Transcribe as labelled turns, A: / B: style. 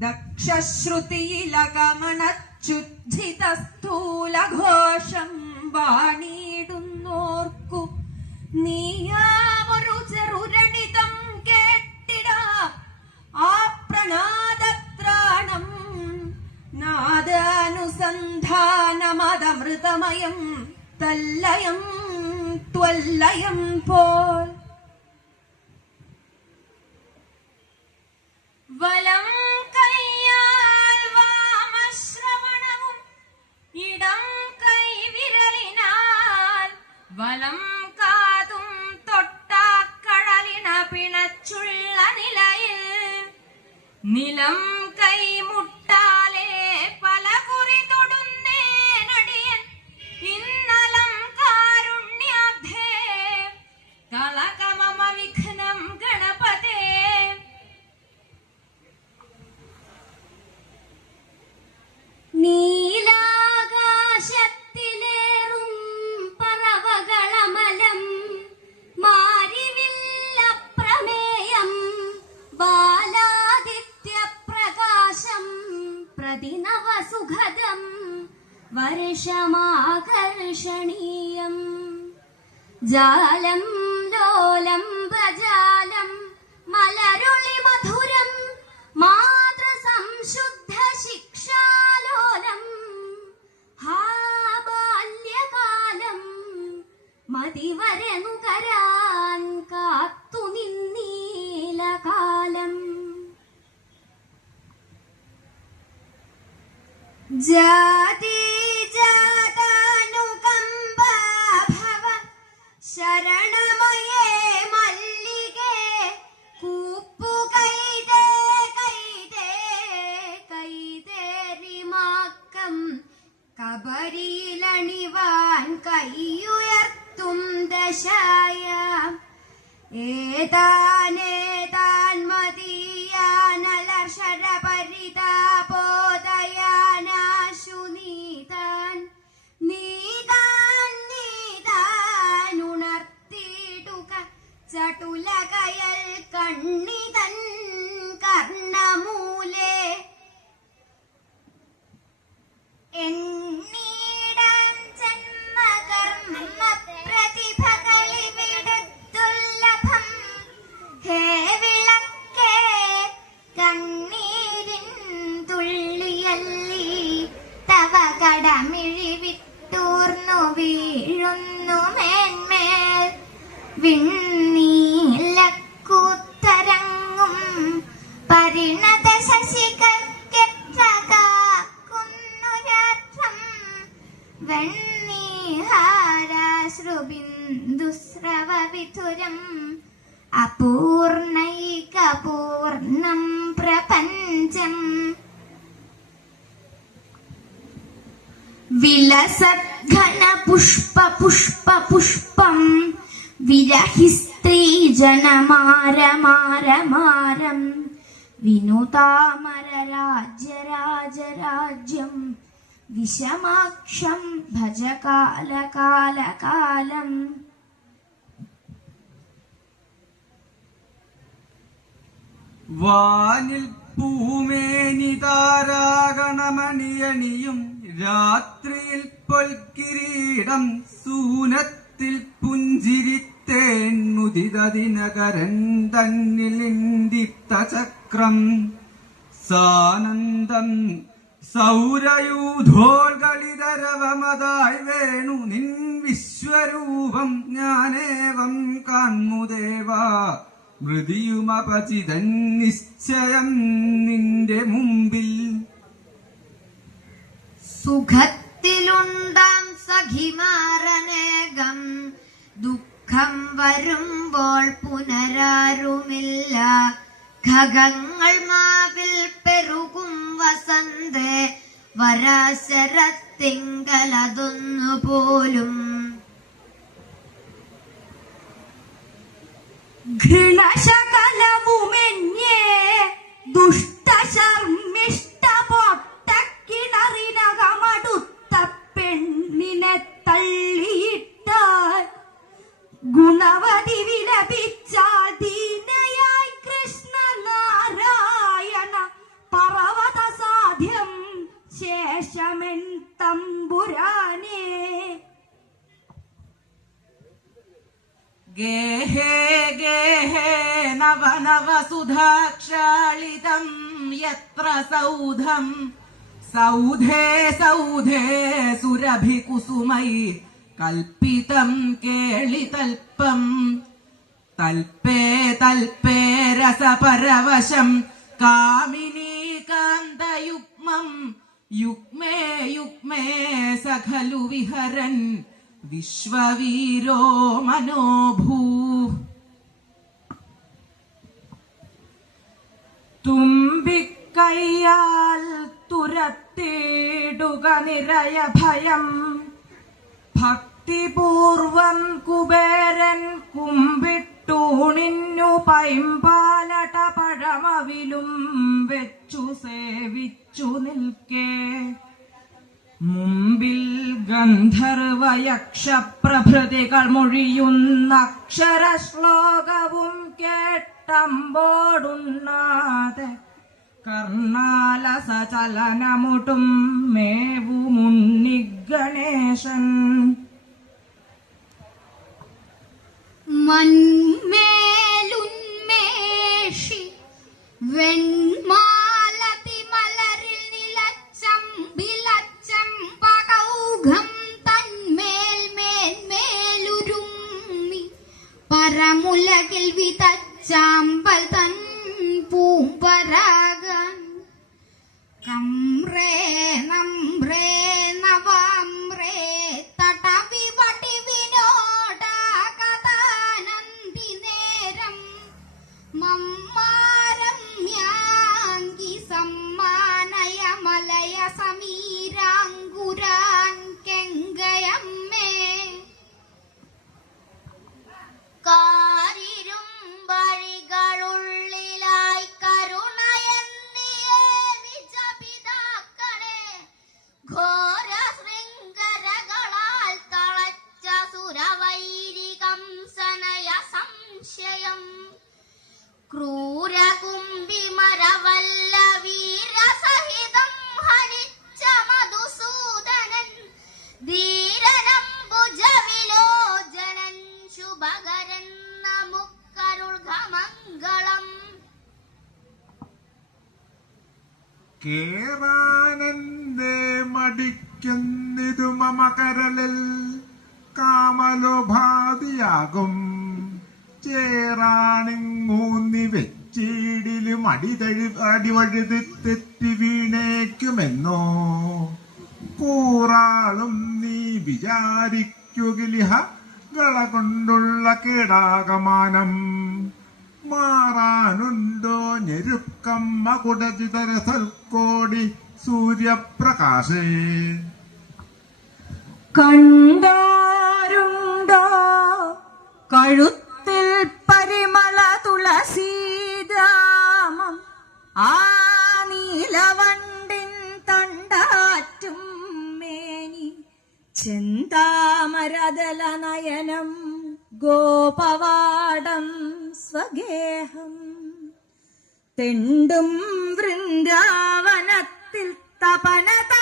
A: ലക്ഷശ്രുതിയിലകമണച്ചുദ്ധിത സ്ഥൂലഘോഷം വാണിയിടുന്നോർക്കു. നീയാമൊരു ചെറുരണിതം കേട്ടിട. ആ പ്രണാദത്രാണം നാദാനുസന്ധാനമതമൃതമയം തല്ലയം ത്വല്ലയം പോൽ. വലം இடம் கை விரலினால் வலம் காதும் தொட்டா கடலின பிணச்சுள்ள
B: நிலையில் நிலம் கை முட்ட പ്രതിനവസുഖദം വർഷമാകർഷണീയം ജാലം ലോലം ജാതി ജാതാനുകമ്പ ഭവ ശരണമയേ മല്ലികേ കൂപ്പു കൈതേ കൈതേ കൈതേരിമാക്കം കബരിയിലണിവാൻ കൈയുയർത്തും ദശായ ഏതാനേതാൻ പ്രപഞ്ചം വിലസദ്ഘന പുഷ്പ പുഷ്പ പുഷ്പം വിരഹി സ്ത്രീ ജനമാരമാരമാരം വിനുതാമര രാജ്യ രാജരാജ്യം വിഷമാക്ഷം ഭജ കാല കാല കാലം
C: വാനിൽ പൂമേനി താരാഗണമണിയണിയും രാത്രിയിൽ പൊൽക്കിരീടം സൂനത്തിൽ പുഞ്ചിരിത്തേൻ തന്നിലിന്തിത്തചക്രം. സാനന്ദം സൗരയൂധോൽകളിതരവമതായി വേണു നിൻ വിശ്വരൂപം ഞാനേവം കാൺമുദേവാ മൃതിയുമപചിതൻ നിശ്ചയം നിന്റെ മുമ്പിൽ.
B: സുഖത്തിലുണ്ടാം സഖിമാരനേകം. ദുഃഖം വരുമ്പോൾ പുനരാരുമില്ല. ഖഗങ്ങൾ മാവിൽ പെരുകും വസന്തേ. വരാശരത്തിങ്കലതൊന്നു
A: ഘൃണശകലവുമെന്യേ ദുഷ്ടശർമ്മിഷ്ട പൊട്ടക്കിണറിനകമടുത്ത പെണ്ണിനെ തള്ളിയിട്ടാൽ ഗുണവതി വിലപിച്ചാൽ ദീനയായി കൃഷ്ണനാരായണ പർവത പ്രകാശമെൻ തമ്പുരാനേ.
D: ഗേഹേ നവ നവ സുധാക്ഷാളിതം യത്ര സൗധം സൗധേ സൗധേ സുരഭി കുസുമൈ കൽപ്പിതം കേളിതൽപ്പം തൽപ്പേ തൽപ്പേ രസപരവശം കാമിനീ കാന്തയുഗ്മം യുഗ്മേ യുഗ്മേ സഖലു വിഹരൻ വിശ്വവീരോ മനോഭൂ തുമ്പിക്കയ്യാൽ തുരത്തിടുക നിരയ ഭയം. ഭക്തിപൂർവം കുബേരൻ കുമ്പിട്ടൂണിന്നു പൈമ്പാലട പഴമവിലും വെച്ചു സേവിച്ചു നിൽക്കേ. മുമ്പിൽ ഗന്ധർവയക്ഷപ്രഭൃതികൾ മൊഴിയുന്ന അക്ഷരശ്ലോകവും കേട്ടമ്പോടുണ്ണാതെ കർണാലസചലനമുട്ടും മേവുമുണ്ണി ഗണേശൻ
E: മൺമേലുന്മേഷി വെൺമാലതി ക്രൂരകുംഭിമരവല്ല
F: മടിക്കുന്നിതു മമകരലിൽ കാമലോഭാതിയാകും ചേറാണിങ്ങൂന്നി വെച്ചീടിലും അടിതഴി അടിവഴുതി തെറ്റി വീണേക്കുമെന്നോ? കൂറാളും നീ വിചാരിക്കുകിലിഹ കള കൊണ്ടുള്ള കീടാകമാനം. മാറാനുണ്ടോ ഞെരുക്കം കുടചിതര സൽക്കോടി സൂര്യപ്രകാശേ?
A: കണ്ടാരുണ്ടോ കഴുത്തിൽ ചെന്താമരതല നയനം ഗോപവാടം സ്വഗേഹം. തെണ്ടും വൃന്ദാവനത്തിൽ തപനത